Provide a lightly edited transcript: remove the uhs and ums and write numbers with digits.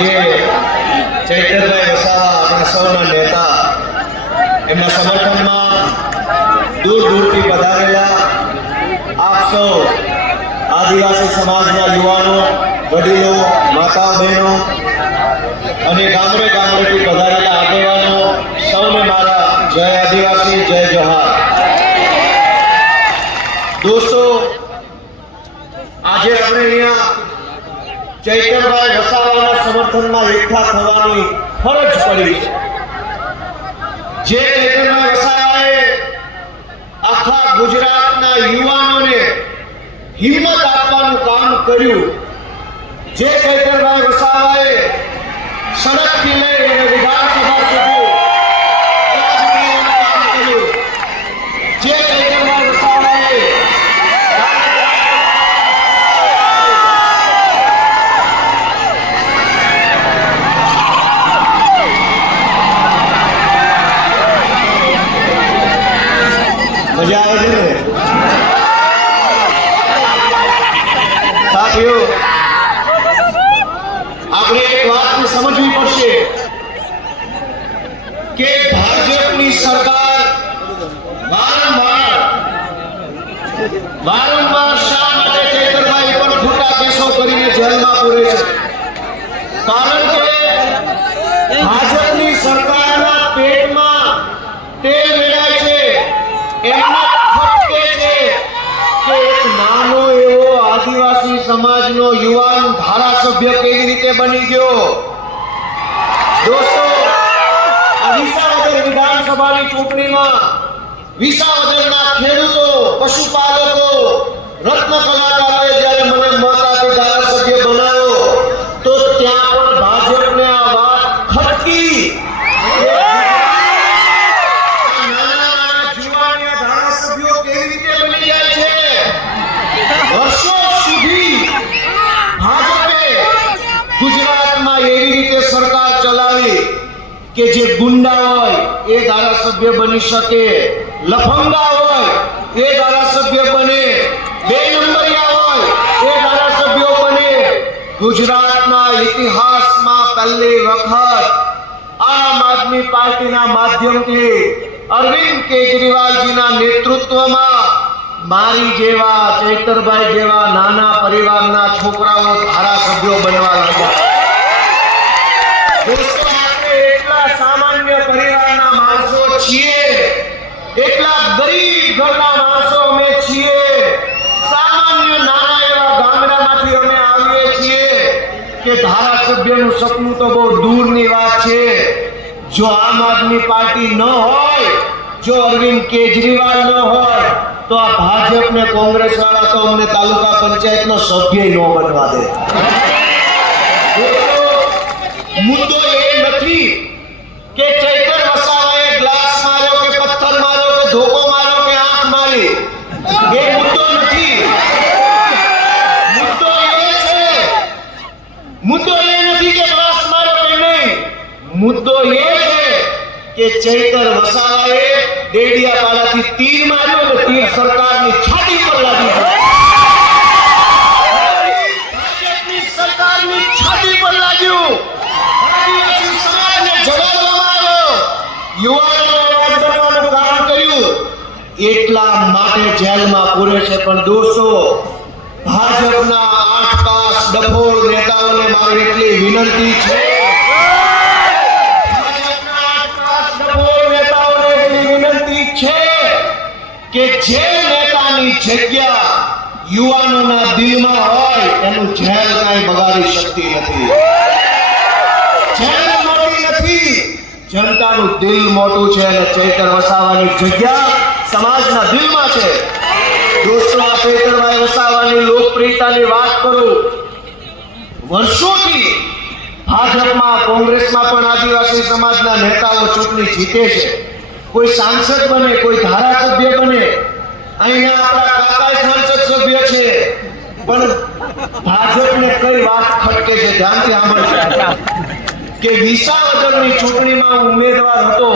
આજે ચૈતરભાઈ વસાવા આપણા સૌના નેતા એમના સમર્થનમાં દૂર દૂરથી પધારેલા આપ સૌ આદિવાસી સમાજના યુવાનો, વડીલો, માતા બહેનો અને ગામડે ગામડેથી પધારેલા આગેવાનો સૌને મારા જય આદિવાસી, જય જોહાર। દોસ્તો, આજે આપણે અહીંયા ચૈતરભાઈ વસાવાના સમર્થનમાં એકઠા થવાની ફરજ પડી છે। જે ચૈતરભાઈ વસાવાએ આખા ગુજરાતના યુવાનોને હિંમત આપવાનું કામ કર્યું, જે ચૈતરભાઈ વસાવાએ સડકથી લઈને વિધાનસભા સુધી જે ચૈતરભાઈ વસાવાએ મજા આવે છે ને સાથીઓ? આપણે એક વાત સમજવી પડશે કે ભાજપની સરકાર વારંવાર શા માટે ચૈતરભાઈ પર ખોટા કેસો કરીને જેલમાં પૂરે છે? કારણ કે ભાજપની સરકારના પેટમાં તેલ રેડાય છે, એમને ખટકે છે કે એક નાનો એવો આદિવાસી સમાજનો યુવાન ધારાસભ્ય કેવી રીતે બની ગયો। દોસ્તો, આ વિસાવદર વિધાનસભાની ચૂંટણીમાં વિસાવદરના ખેડૂતો, પશુપાલકો, રત્ન કલાકારોએ જ્યારે મને મત આપી ધારાસભ્ય બનાવ્યો તો ત્યાં પણ ભાજપને આ વાત ખટકી। વર્ષો સુધી ભાજપે ગુજરાતમાં એવી રીતે સરકાર ચલાવી કે જે ગુંડા હોય એ ધારાસભ્ય બની શકે, લફંગા હોય એ ધારાસભ્ય બને, બે નંબરિયા હોય એ ધારાસભ્યો બને। ગુજરાતના ઇતિહાસમાં પહેલી વખત આમ આદમી પાર્ટીના માધ્યમથી અરવિંદ કેજરીવાલજીના નેતૃત્વમાં મારી જેવા, ચૈતરભાઈ જેવા નાના પરિવારના છોકરાઓ ધારાસભ્યો બનવા લાગ્યા। દોસ્તો, આપણે એટલા સામાન્ય પરિવારના માણસો છીએ, એટલા ગરીબ ઘરના માણસો અમે છીએ, સામાન્ય નાના એવા ગામડામાંથી અમે આવીએ છીએ કે ધારાસભ્યનું સપનું તો બહુ દૂરની વાત છે। જો આમ આદમી પાર્ટી ન હોય, જો અરવિંદ કેજરીવાલ ન હોય તો આ ભાજપ ને કોંગ્રેસ વાળા તો અમને તાલુકા પંચાયતનો સભ્ય ન બનવા દે। મુદ્દો એ નથી કે ચૈતર વસાવાએ ગ્લાસ માર્યો કે પથ્થર માર્યો કે ધોકો માર્યો કે આંખ મારી, એ મુદ્દો નથી। મુદ્દો એ નથી કે ગ્લાસ માર્યો કે નહીં, મુદ્દો એ છે કે ચૈતર વસાવાએ ડેડિયાપાડાથી તીર માર્યો અને તીર સરકારની છાતી પર લાગી ગયો। ભાજપની સરકારની છાતી પર લાગ્યું, આદિવાસી સમાજને જગાડવામાં આવ્યો, યુવાનોને અવાજ બનવાનું કામ કર્યું, એટલા માટે જેલમાં પૂરે છે। પણ દોસ્તો, ભાજપના 8 પાસ ડફોળ નેતાઓને મારી એટલી વિનંતી છે, કે જે નેતાની જગ્યા યુવાનોના દિલમાં હોય એનું જેલ કાંઈ બગાડી શકતી નથી। જેલ મોટી નથી, જનતાનું દિલ મોટું છે અને ચૈતર વસાવાની જગ્યા સમાજના દિલમાં છે। દોસ્તો, આ ચૈતરભાઈ વસાવાની લોકપ્રિયતાની વાત કરું, વર્ષોથી ભાજપમાં, કોંગ્રેસમાં પણ આદિવાસી સમાજના નેતાઓ ચૂંટણી જીતે છે, કોઈ સાંસદ બને, કોઈ ધારાસભ્ય બને। અહીંયા આપણા કાકા સંસદ સભ્ય છે, પણ ભાજપને કઈ વાત ખટકે છે, ધ્યાનથી સાંભળજો કે વિસાવદરની ચૂંટણીમાં ઉમેદવાર હતો